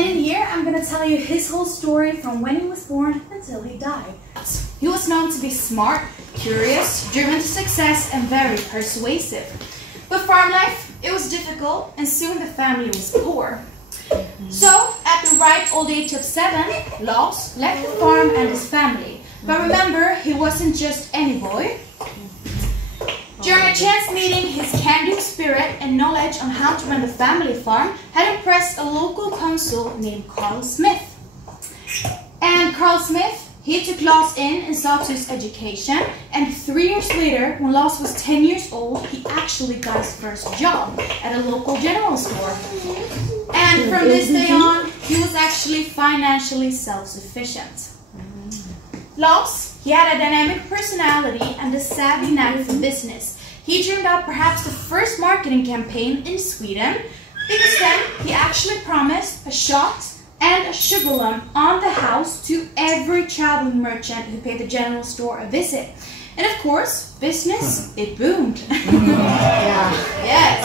And in here, I'm going to tell you his whole story from when he was born until he died. He was known to be smart, curious, driven to success, and very persuasive. But farm life, it was difficult, and soon the family was poor. So, at the ripe old age of 7, Lars left the farm and his family. But remember, he wasn't just any boy. During a chance meeting, his can-do spirit and knowledge on how to run the family farm had impressed a local consul named Carl Smith. And Carl Smith, he took Lars in and saw to his education, and 3 years later, when Lars was 10 years old, he actually got his first job at a local general store. And from this day on, he was actually financially self-sufficient. Lars, he had a dynamic personality and a savvy knack for business. He dreamed up perhaps the first marketing campaign in Sweden, because then he actually promised a shot and a sugar lump on the house to every traveling merchant who paid the general store a visit. And of course, business, it boomed. Yeah. Yes.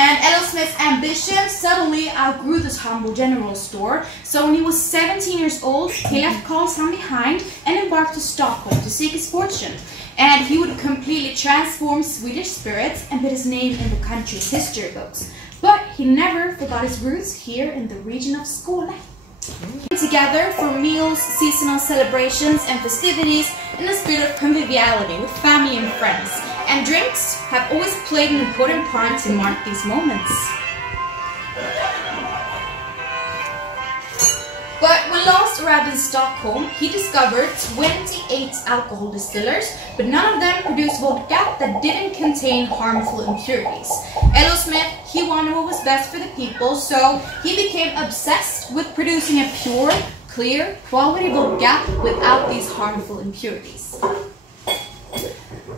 And L.O. Smith's ambition suddenly outgrew this humble general store, so when he was 17 years old, he left Karlshamn behind and embarked to Stockholm to seek his fortune. And he would completely transform Swedish spirits and put his name in the country's history books. But he never forgot his roots here in the region of Skåne. Together for meals, seasonal celebrations and festivities in the spirit of conviviality with family and friends. And drinks have always played an important part to mark these moments. But when Lars arrived in Stockholm, he discovered 28 alcohol distillers, but none of them produced vodka that didn't contain harmful impurities. L.O. Smith, he wanted what was best for the people, so he became obsessed with producing a pure, clear, quality vodka without these harmful impurities.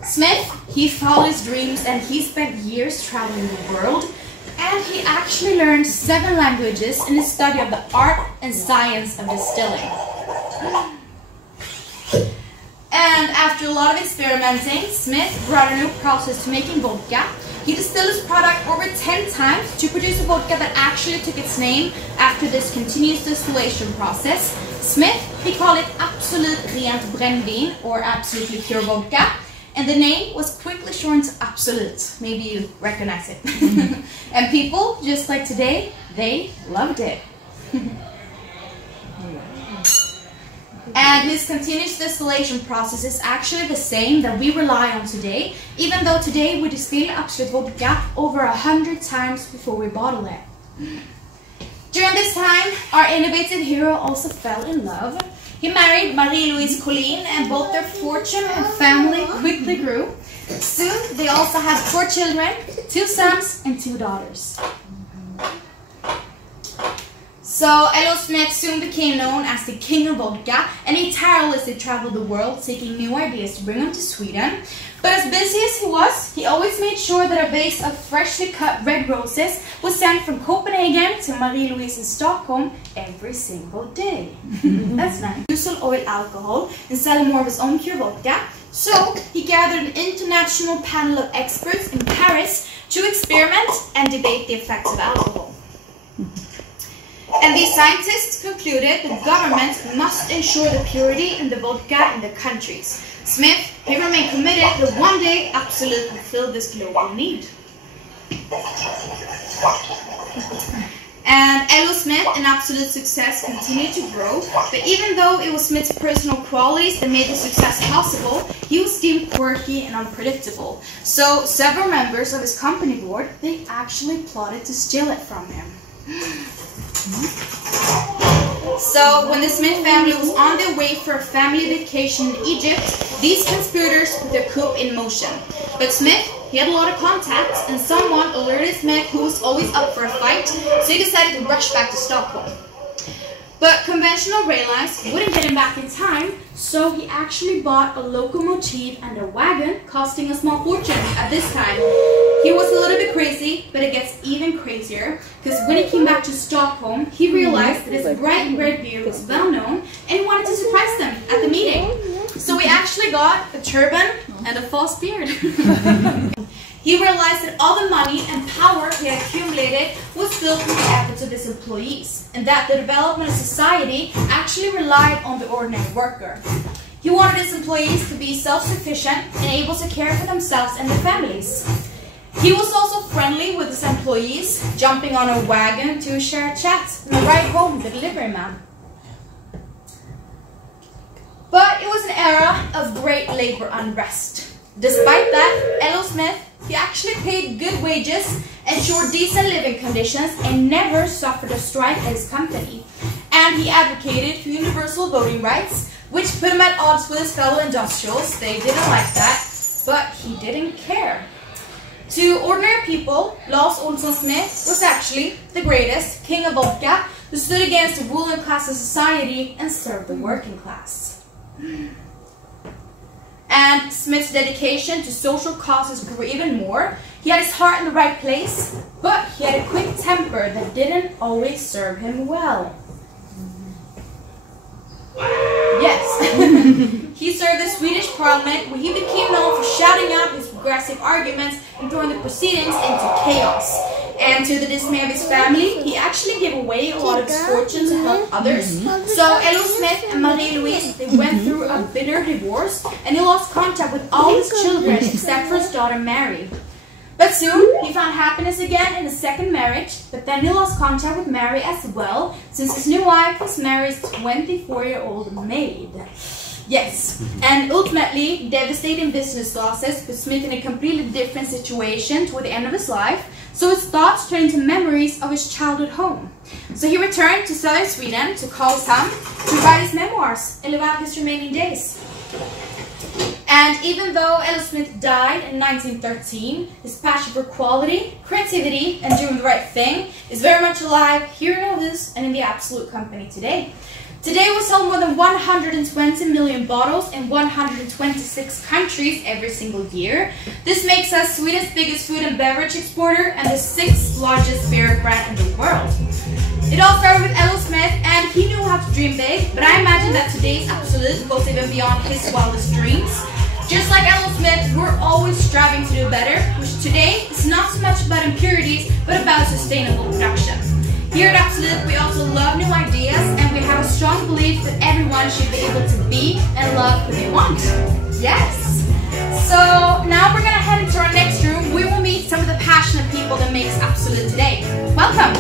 Smith, he followed his dreams and he spent years traveling the world. And he actually learned 7 languages in his study of the art and science of distilling. And after a lot of experimenting, Smith brought a new process to making vodka. He distilled his product over 10 times to produce a vodka that actually took its name after this continuous distillation process. Smith, he called it Absolut rent brännvin, or absolutely pure vodka. And the name was quickly shortened to Absolut. Maybe you recognize it. And people, just like today, they loved it. And his continuous distillation process is actually the same that we rely on today, even though today we distill Absolut vodka over 100 times before we bottle it. During this time, our innovative hero also fell in love. He married Marie-Louise Collin, and both their fortune and family quickly grew. Soon, they also had 4 children, 2 sons and 2 daughters. So, L.O. Smith soon became known as the king of vodka, and he tirelessly traveled the world seeking new ideas to bring them to Sweden. But as busy as he was, he always made sure that a vase of freshly cut red roses was sent from Copenhagen to Marie-Louise in Stockholm every single day. That's nice. Usual oil alcohol and selling more of his own pure vodka. So he gathered an international panel of experts in Paris to experiment and debate the effects of alcohol. And these scientists concluded the government must ensure the purity in the vodka in the countries. Smith, he remained committed that one day Absolut would fill this global need. And L.O. Smith and Absolut's success continued to grow, but even though it was Smith's personal qualities that made the success possible, he was deemed quirky and unpredictable. So several members of his company board, they actually plotted to steal it from him. So when the Smith family was on their way for a family vacation in Egypt, these conspirators put their coup in motion. But Smith, he had a lot of contacts, and someone alerted Smith, who was always up for a fight, so he decided to rush back to Stockholm. But conventional rail lines wouldn't get him back in time, so he actually bought a locomotive and a wagon, costing a small fortune at this time. He was a little bit crazy, but it gets even crazier, because when he came back to Stockholm, he realized that his bright red beard was well known, and he wanted to surprise them at the meeting. So he actually got a turban and a false beard. He realized that all the money and power he had accumulated did was built through the efforts of his employees, and that the development of society actually relied on the ordinary worker. He wanted his employees to be self-sufficient and able to care for themselves and their families. He was also friendly with his employees, jumping on a wagon to share a chat and a ride home the delivery man. But it was an era of great labor unrest. Despite that, L.O. Smith, he actually paid good wages, ensured decent living conditions, and never suffered a strike at his company. And he advocated for universal voting rights, which put him at odds with his fellow industrials. They didn't like that, but he didn't care. To ordinary people, Lars Olsson Smith was actually the greatest king of vodka who stood against the ruling class of society and served the working class. And Smith's dedication to social causes grew even more. He had his heart in the right place, but he had a quick temper that didn't always serve him well. Yes. He served the Swedish parliament, where he became known for shouting out his progressive arguments and throwing the proceedings into chaos. And to the dismay of his family, he actually gave away a lot of his fortune to help others. So L.O. Smith and Marie-Louise, they went through a bitter divorce, and he lost contact with all his children except for his daughter Mary. But soon, he found happiness again in a second marriage, but then he lost contact with Mary as well, since his new wife was Mary's 24-year-old maid. Yes, and ultimately, devastating business losses put Smith in a completely different situation toward the end of his life, so his thoughts turned into memories of his childhood home. So he returned to southern Sweden to Karlshamn to write his memoirs and live out his remaining days. And even though L.O. Smith died in 1913, his passion for quality, creativity, and doing the right thing is very much alive here in Aarhus and in the Absolut company today. Today we sell more than 120 million bottles in 126 countries every single year. This makes us Sweden's biggest food and beverage exporter and the 6th largest beer brand in the world. It all started with L.O. Smith, and he knew how to dream big, but I imagine that today's Absolut goes even beyond his wildest dreams. Just like L.O. Smith, we're always striving to do better, which today is not so much about impurities, but about sustainable production. Here at Absolut, we also love new ideas, and we have a strong belief that everyone should be able to be and love who they want. Yes! So now we're going to head into our next room. We will meet some of the passionate people that makes Absolut today. Welcome!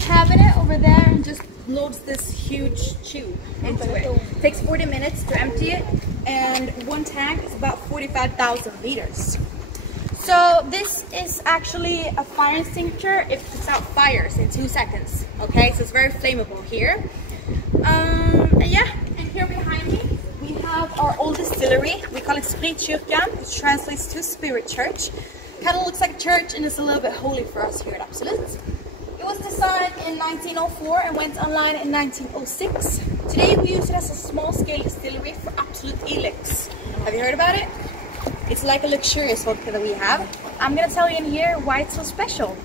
Cabinet over there and just loads this huge tube into it. It takes 40 minutes to empty it, and one tank is about 45,000 liters. So this is actually a fire extinguisher. It puts out fires in 2 seconds. Okay, so it's very flammable here. And yeah, and here behind me we have our old distillery. We call it Spritkyrkan, which translates to Spirit Church. Kind of looks like a church, and it's a little bit holy for us here at Absolut. It was designed in 1904 and went online in 1906. Today we use it as a small-scale distillery for Absolut Elix. Have you heard about it? It's like a luxurious vodka that we have. I'm gonna tell you in here why it's so special.